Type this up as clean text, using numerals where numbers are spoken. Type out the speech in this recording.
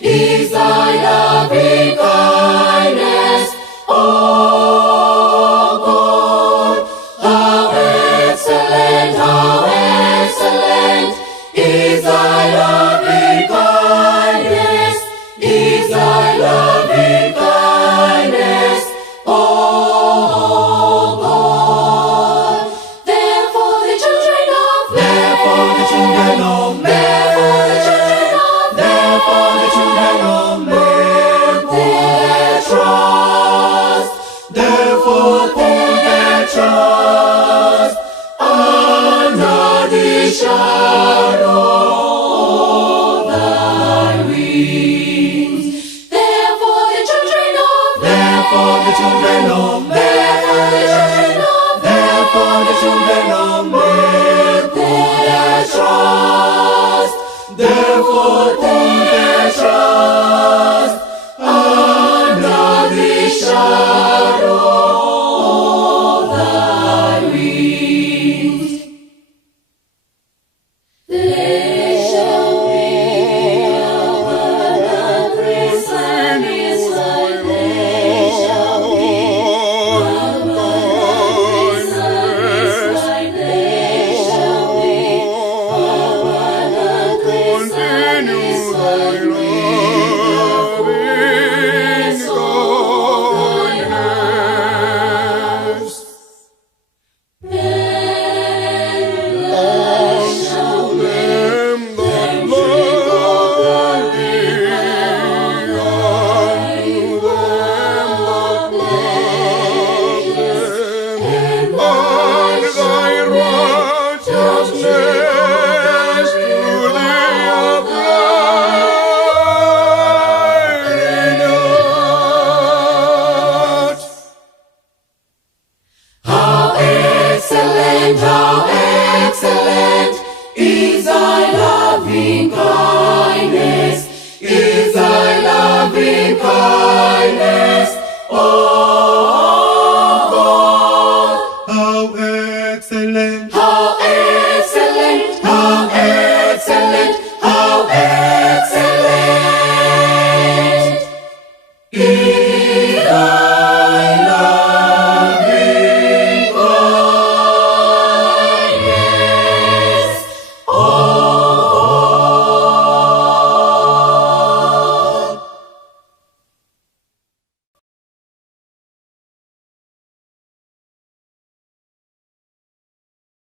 is thy loving kindness, O God. How excellent is thy loving kindness, is thy loving kindness, O God. Therefore the children of men, therefore put their trust under the shadow of thy wings. Therefore the children of men, put their trust, therefore put their trust